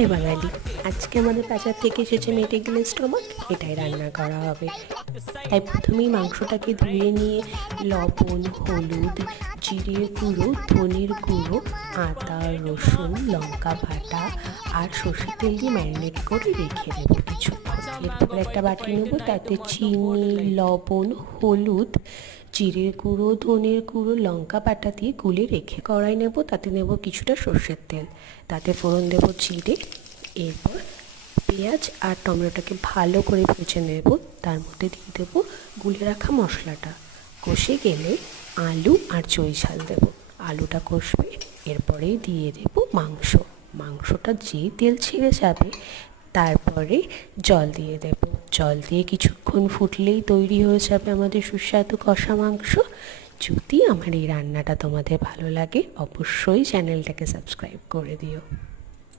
High বাঙালি, আজকে আমাদের বাজার থেকে এসেছে মেটে গেলে স্টোমাক, এটাই রান্না করা হবে। তাই প্রথমেই মাংসটাকে ধুয়ে নিয়ে লবণ, হলুদ, জিরে গুঁড়ো, ধনের গুঁড়ো, আদা, রসুন, লঙ্কা বাটা আর সর্ষের তেল দিয়ে ম্যারিনেট করে রেখে দেবো কিছুক্ষণ। এরপর একটা বাটি নেবো, তাতে চিনি, লবণ, হলুদ, জিরে গুঁড়ো, ধনের গুঁড়ো, লঙ্কা বাটা দিয়ে গুলে রেখে কড়াই নেব, তাতে নেব কিছুটা সর্ষের তেল, তাতে ফোড়ন দেব জিরে। এরপর পেঁয়াজ আর টমেটোটাকে ভালো করে ভেজে নেব, তার মধ্যে দিয়ে দেবো গুলে রাখা মশলাটা। কষে গেলে আলু আর চই ঝাল দেবো, আলুটা কষবে, এরপরেই দিয়ে দেব মাংসটা যেই তেল ছেড়ে যাবে তারপরে জল দিয়ে দেব। জল দিয়ে কিছুক্ষণ ফুটলেই তৈরি হয়ে যাবে আমাদের সুস্বাদু কষা মাংস। যদি আমার এই রান্নাটা তোমাদের ভালো লাগে অবশ্যই চ্যানেলটাকে সাবস্ক্রাইব করে দিও।